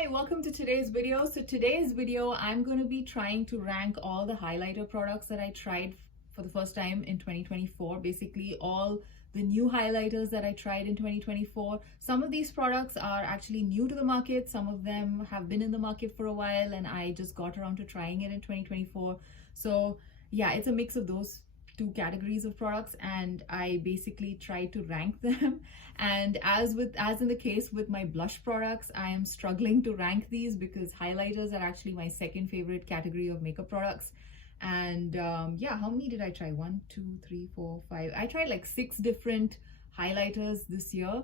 Hi, welcome to today's video. So today's video, I'm going to be trying to rank all the highlighter products that I tried for the first time in 2024. Basically all the new highlighters that I tried in 2024. Some of these products are actually new to the market. Some of them have been in the market for a while and I just got around to trying it in 2024. So yeah, it's a mix of those two categories of products, and I basically try to rank them. And as in the case with my blush products, I am struggling to rank these because highlighters are actually my second favorite category of makeup products. And yeah, how many did I try? 1, 2, 3, 4, 5. I tried like 6 different highlighters this year,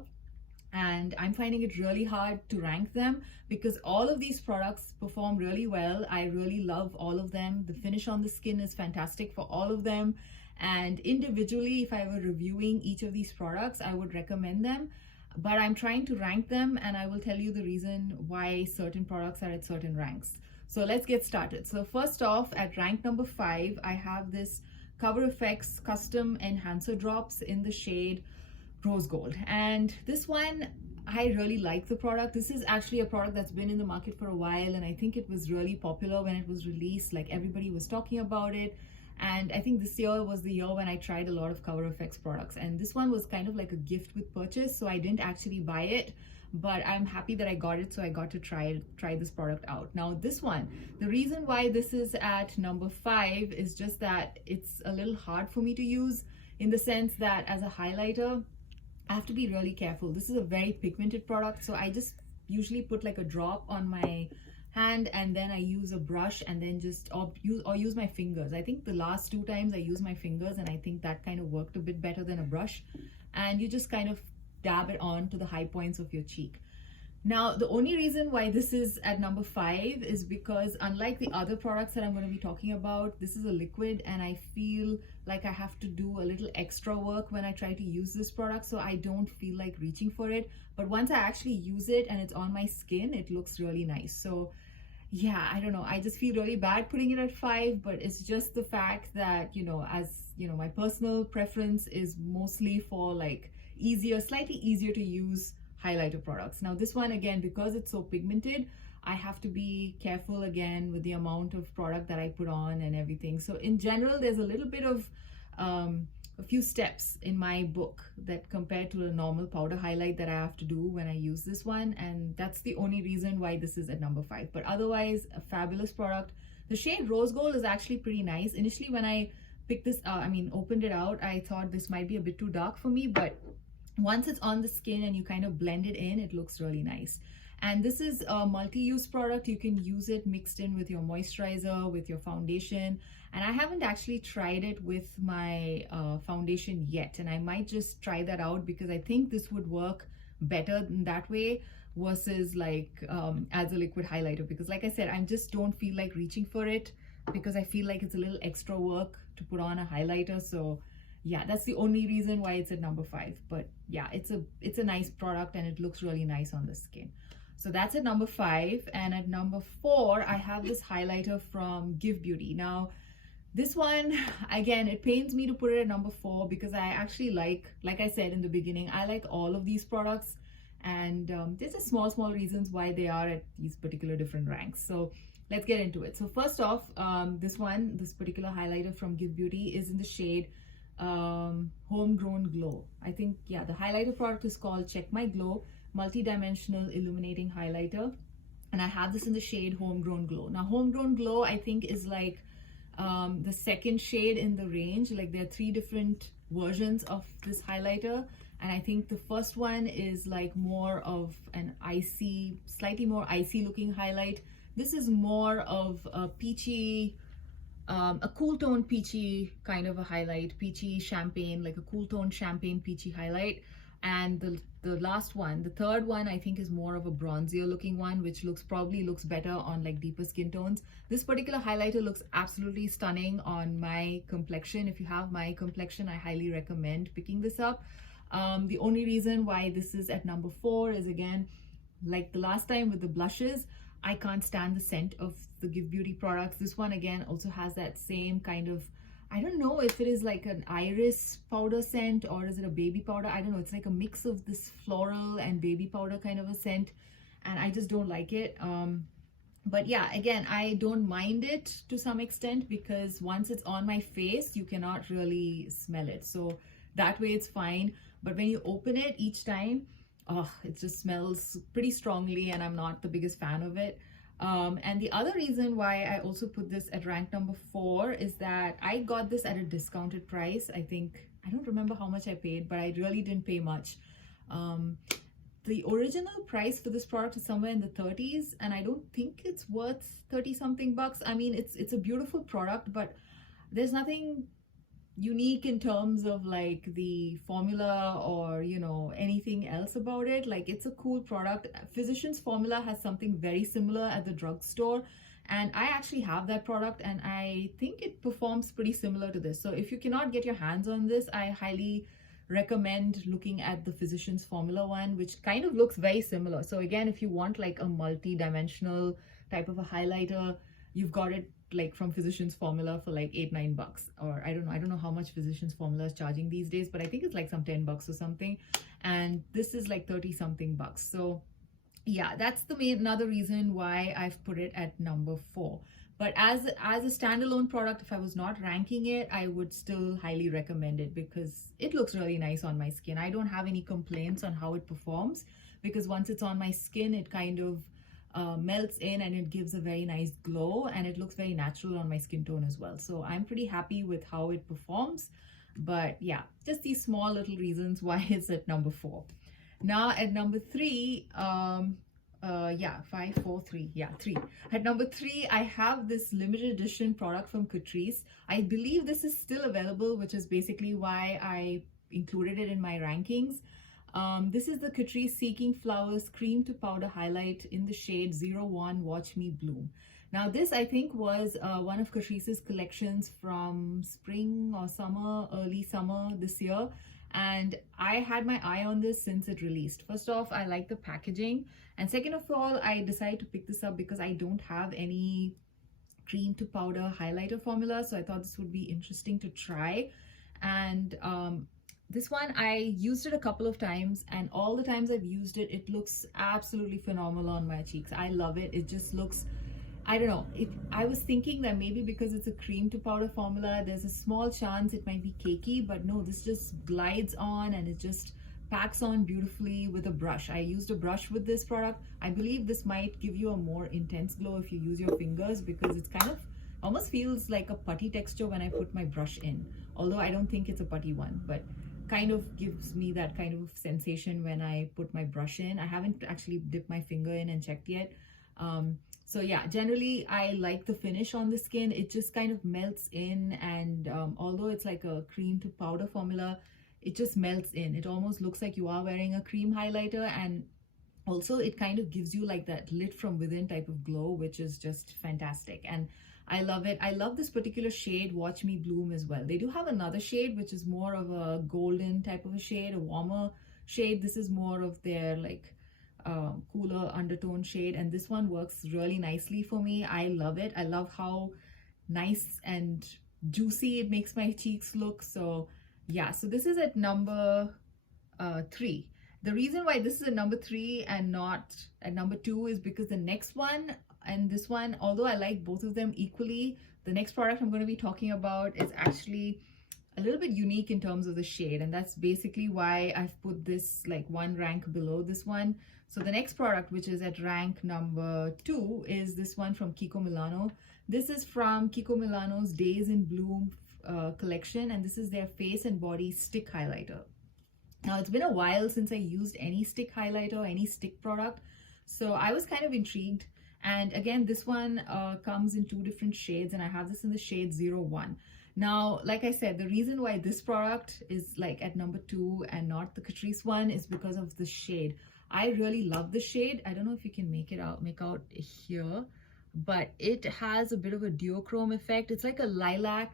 and I'm finding it really hard to rank them because all of these products perform really well. I really love all of them. The finish on the skin is fantastic for all of them, and individually, if I were reviewing each of these products, I would recommend them, but I'm trying to rank them, and I will tell you the reason why certain products are at certain ranks. So let's get started. So first off, at rank number 5, I have this Cover FX Custom Enhancer Drops in the shade Rose Gold. And this one, I really like the product. This is actually a product that's been in the market for a while, and I think it was really popular when it was released. Like, everybody was talking about it. And I think this year was the year when I tried a lot of Cover FX products. And this one was kind of like a gift with purchase, so I didn't actually buy it, but I'm happy that I got it, so I got to try this product out. Now this one, the reason why this is at number 5 is just that it's a little hard for me to use, in the sense that as a highlighter, I have to be really careful. This is a very pigmented product, so I just usually put like a drop on my hand, and then I use a brush, and then just use my fingers. I think the last 2 times I used my fingers, and I think that kind of worked a bit better than a brush. And you just kind of dab it on to the high points of your cheek. Now, the only reason why this is at number 5 is because, unlike the other products that I'm going to be talking about, this is a liquid, and I feel like I have to do a little extra work when I try to use this product, so I don't feel like reaching for it. But once I actually use it and it's on my skin, it looks really nice. So yeah, I don't know, I just feel really bad putting it at 5, but it's just the fact that, my personal preference is mostly for like slightly easier to use highlighter products. Now this one, again, because it's so pigmented, I have to be careful again with the amount of product that I put on and everything. So in general, there's a little bit of a few steps in my book that compared to a normal powder highlight that I have to do when I use this one, and that's the only reason why this is at number 5. But otherwise, a fabulous product. The shade Rose Gold is actually pretty nice. Initially, when I picked this opened it out, I thought this might be a bit too dark for me, but once it's on the skin and you kind of blend it in, it looks really nice. And this is a multi-use product. You can use it mixed in with your moisturizer, with your foundation. And I haven't actually tried it with my foundation yet. And I might just try that out because I think this would work better in that way versus like as a liquid highlighter. Because like I said, I just don't feel like reaching for it because I feel like it's a little extra work to put on a highlighter. So yeah, that's the only reason why it's at number 5. But yeah, it's a nice product and it looks really nice on the skin. So that's at number 5. And at number 4, I have this highlighter from Give Beauty. Now this one, again, it pains me to put it at number 4 because I actually like I said in the beginning, I like all of these products, and there's just small reasons why they are at these particular different ranks. So let's get into it. So first off, this particular highlighter from Give Beauty is in the shade Homegrown Glow. I think, yeah, the highlighter product is called Check My Glow Multi-Dimensional Illuminating Highlighter, and I have this in the shade Homegrown Glow. Now Homegrown Glow, I think, is like the second shade in the range. Like, there are 3 different versions of this highlighter, and I think the first one is like more of an icy, slightly more icy looking highlight. This is more of a peachy, a cool tone peachy kind of a highlight, peachy champagne, like a cool tone champagne peachy highlight. And the last one, the third one, I think is more of a bronzier looking one, which probably looks better on like deeper skin tones. This particular highlighter looks absolutely stunning on my complexion. If you have my complexion, I highly recommend picking this up. The only reason why this is at number 4 is, again, like the last time with the blushes, I can't stand the scent of the Give Beauty products. This one, again, also has that same kind of, I don't know if it is like an iris powder scent or is it a baby powder. I don't know. It's like a mix of this floral and baby powder kind of a scent. and I just don't like it. But yeah, again, I don't mind it to some extent because once it's on my face, you cannot really smell it. So that way it's fine. But when you open it each time, oh, it just smells pretty strongly, and I'm not the biggest fan of it. And the other reason why I also put this at rank number 4 is that I got this at a discounted price. I think, I don't remember how much I paid, but I really didn't pay much. The original price for this product is somewhere in the 30s, and I don't think it's worth 30 something bucks. I mean, it's a beautiful product, but there's nothing unique in terms of like the formula or, you know, anything else about it. Like, it's a cool product. Physicians Formula has something very similar at the drugstore, and I actually have that product, and I think it performs pretty similar to this. So if you cannot get your hands on this, I highly recommend looking at the Physicians Formula one, which kind of looks very similar. So again, if you want like a multi-dimensional type of a highlighter, you've got it like from Physicians Formula for like $8-9 bucks, or I don't know how much Physicians Formula is charging these days, but I think it's like some 10 bucks or something, and this is like 30 something bucks. So yeah, that's another reason why I've put it at number 4. But as a standalone product, if I was not ranking it, I would still highly recommend it because it looks really nice on my skin. I don't have any complaints on how it performs because once it's on my skin, it kind of melts in and it gives a very nice glow, and it looks very natural on my skin tone as well. So I'm pretty happy with how it performs. But yeah, just these small little reasons why it's at number 4. Now at number 3, 5, 4, 3. Yeah, 3. At number 3, I have this limited edition product from Catrice. I believe this is still available, which is basically why I included it in my rankings. This is the Catrice Seeking Flowers Cream to Powder Highlight in the shade 01 Watch Me Bloom. Now this, I think, was one of Catrice's collections from spring or summer, early summer this year. And I had my eye on this since it released. First off, I like the packaging. And second of all, I decided to pick this up because I don't have any cream to powder highlighter formula. So I thought this would be interesting to try. And this one, I used it a couple of times, and all the times I've used it, it looks absolutely phenomenal on my cheeks. I love it. It just looks, I don't know, I was thinking that maybe because it's a cream to powder formula, there's a small chance it might be cakey, but no, this just glides on and it just packs on beautifully with a brush. I used a brush with this product. I believe this might give you a more intense glow if you use your fingers because it's kind of almost feels like a putty texture when I put my brush in. Although I don't think it's a putty one, but kind of gives me that kind of sensation when I put my brush in. I haven't actually dipped my finger in and checked yet. So yeah, generally I like the finish on the skin. It just kind of melts in, and although it's like a cream to powder formula, it just melts in. It almost looks like you are wearing a cream highlighter, and also it kind of gives you like that lit from within type of glow, which is just fantastic. And I love it. I love this particular shade, Watch Me Bloom, as well. They do have another shade which is more of a golden type of a shade, a warmer shade. This is more of their like cooler undertone shade, and this one works really nicely for me. I love it. I love how nice and juicy it makes my cheeks look. So yeah, so this is at number 3. The reason why this is at number 3 and not at number 2 is because the next one and this one, although I like both of them equally, the next product I'm going to be talking about is actually a little bit unique in terms of the shade, and that's basically why I've put this like one rank below this one. So the next product, which is at rank number 2, is this one from Kiko Milano. This is from Kiko Milano's Days in Bloom collection, and this is their face and body stick highlighter. Now it's been a while since I used any stick highlighter, any stick product, so I was kind of intrigued. And again, this one comes in 2 different shades, and I have this in the shade 01. Now, like I said, the reason why this product is like at number 2 and not the Catrice one is because of the shade. I really love the shade. I don't know if you can make out here, but it has a bit of a duochrome effect. It's like a lilac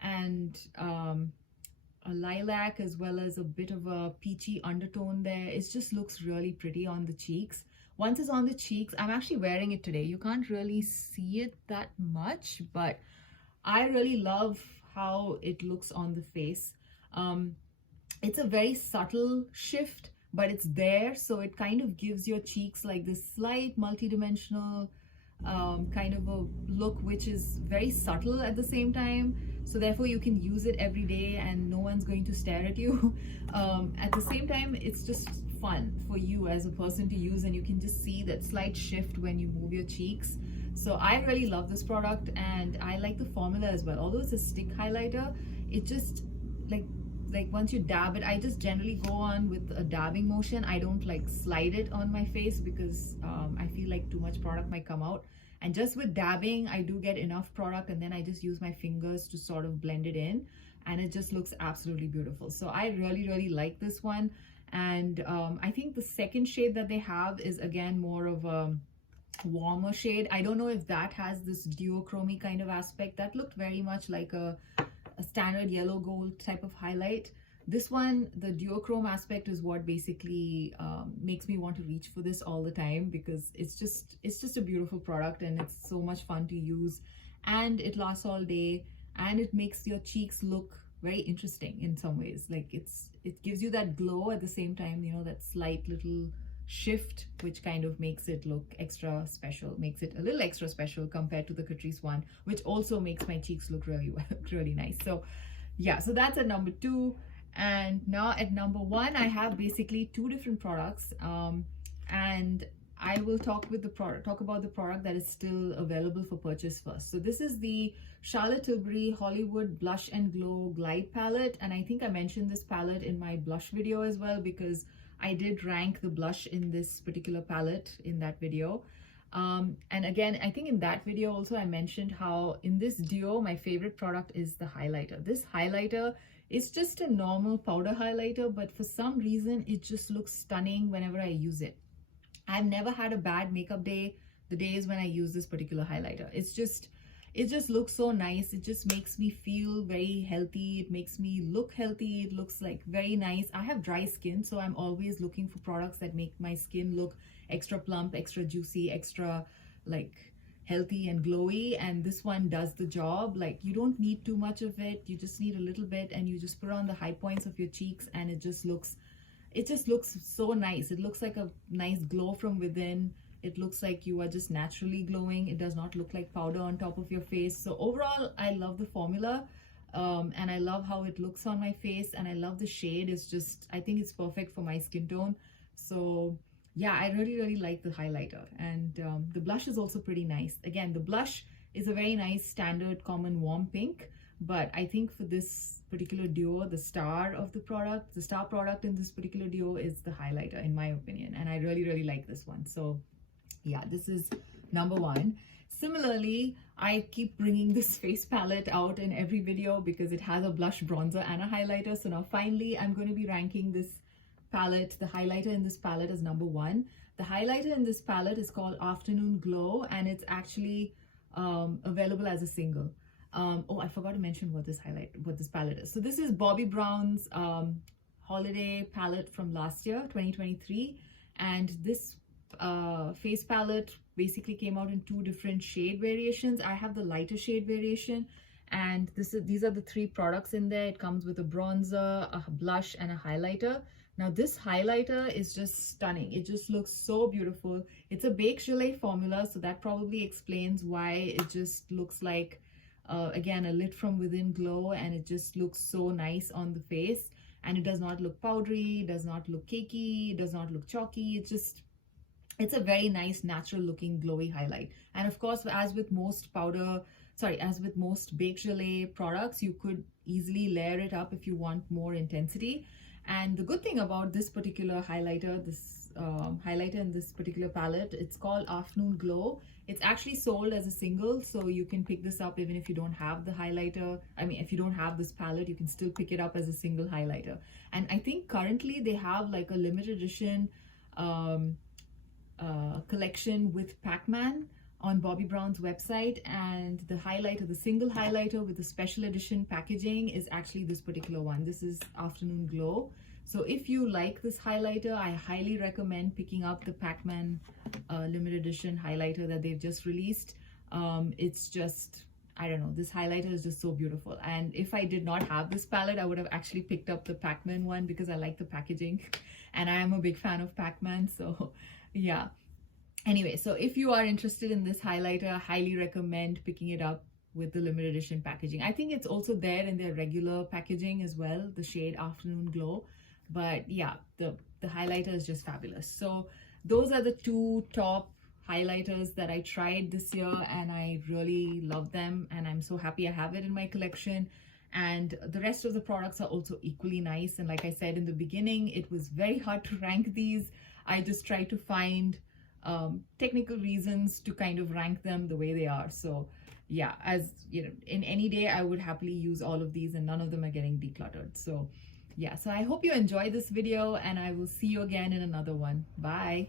and a lilac as well as a bit of a peachy undertone there. It just looks really pretty on the cheeks. Once it's on the cheeks, I'm actually wearing it today. You can't really see it that much, but I really love how it looks on the face. It's a very subtle shift, but it's there, so it kind of gives your cheeks like this slight multidimensional kind of a look, which is very subtle at the same time. So therefore you can use it every day and no one's going to stare at you. At the same time, it's just fun for you as a person to use, and you can just see that slight shift when you move your cheeks. So I really love this product, and I like the formula as well. Although it's a stick highlighter, it just like once you dab it, I just generally go on with a dabbing motion. I don't like slide it on my face because I feel like too much product might come out. And just with dabbing, I do get enough product, and then I just use my fingers to sort of blend it in, and it just looks absolutely beautiful. So I really like this one. And I think the second shade that they have is again more of a warmer shade. I don't know if that has this duochromy kind of aspect. That looked very much like a standard yellow gold type of highlight. This one, the duochrome aspect, is what basically makes me want to reach for this all the time, because it's just a beautiful product, and it's so much fun to use, and it lasts all day, and it makes your cheeks look very interesting in some ways. Like it gives you that glow at the same time, you know, that slight little shift, which kind of makes it look extra special, makes it a little extra special compared to the Catrice one, which also makes my cheeks look really nice. So yeah, so that's at number 2. And now at number 1, I have basically 2 different products, and I will talk about the product that is still available for purchase first. So this is the Charlotte Tilbury Hollywood Blush and Glow Glide Palette, and I think I mentioned this palette in my blush video as well, because I did rank the blush in this particular palette in that video. And again, I think in that video also I mentioned how in this duo, my favorite product is the highlighter. This highlighter is just a normal powder highlighter, but for some reason, it just looks stunning whenever I use it. I've never had a bad makeup day, the days when I use this particular highlighter. It just looks so nice. It just makes me feel very healthy. It makes me look healthy. It looks like very nice. I have dry skin, so I'm always looking for products that make my skin look extra plump, extra juicy, extra like healthy and glowy, and this one does the job. Like, you don't need too much of it. You just need a little bit, and you just put on the high points of your cheeks, and it just looks so nice. It looks like a nice glow from within. It looks like you are just naturally glowing. It does not look like powder on top of your face. So overall, I love the formula, and I love how it looks on my face, and I love the shade. It's just, I think it's perfect for my skin tone. So yeah, I really like the highlighter, and the blush is also pretty nice. Again, the blush is a very nice standard common warm pink, but I think for this particular duo, the star product in this particular duo is the highlighter, in my opinion, and I really like this one. So yeah, this is number 1. Similarly, I keep bringing this face palette out in every video because it has a blush, bronzer, and a highlighter. So now finally, I'm going to be ranking this palette, the highlighter in this palette, as number 1. The highlighter in this palette is called Afternoon Glow, and it's actually available as a single. Oh, I forgot to mention what this palette is. So this is Bobbi Brown's holiday palette from last year, 2023, and this face palette basically came out in 2 different shade variations. I have the lighter shade variation, and these are the 3 products in there. It comes with a bronzer, a blush, and a highlighter. Now this highlighter is just stunning. It just looks so beautiful. It's a Baked Gelée formula, so that probably explains why it just looks like again, a lit from within glow, and it just looks so nice on the face, and it does not look powdery, it does not look cakey, it does not look chalky. It's a very nice natural looking glowy highlight. And of course, as with most Baked Gelée products, you could easily layer it up if you want more intensity. And the good thing about this particular highlighter, highlighter in this particular palette, it's called Afternoon Glow. It's actually sold as a single, so you can pick this up even if you don't have the highlighter. I mean, if you don't have this palette, you can still pick it up as a single highlighter. And I think currently they have like a limited edition collection with Pac-Man on Bobbi Brown's website, and the highlighter, the single highlighter with the special edition packaging, is actually this particular one. This is Afternoon Glow. So if you like this highlighter, I highly recommend picking up the Pac-Man limited edition highlighter that they've just released. It's just I don't know, this highlighter is just so beautiful. And if I did not have this palette, I would have actually picked up the Pac-Man one because I like the packaging and I am a big fan of Pac-Man. So yeah. Anyway, so if you are interested in this highlighter, I highly recommend picking it up with the limited edition packaging. I think it's also there in their regular packaging as well, the shade Afternoon Glow. But yeah, the highlighter is just fabulous. So those are the two top highlighters that I tried this year and I really love them, and I'm so happy I have it in my collection. And the rest of the products are also equally nice. And like I said in the beginning, it was very hard to rank these. I just tried to find technical reasons to kind of rank them the way they are. So yeah, as you know, in any day I would happily use all of these and none of them are getting decluttered. So yeah, so I hope you enjoyed this video and I will see you again in another one. Bye.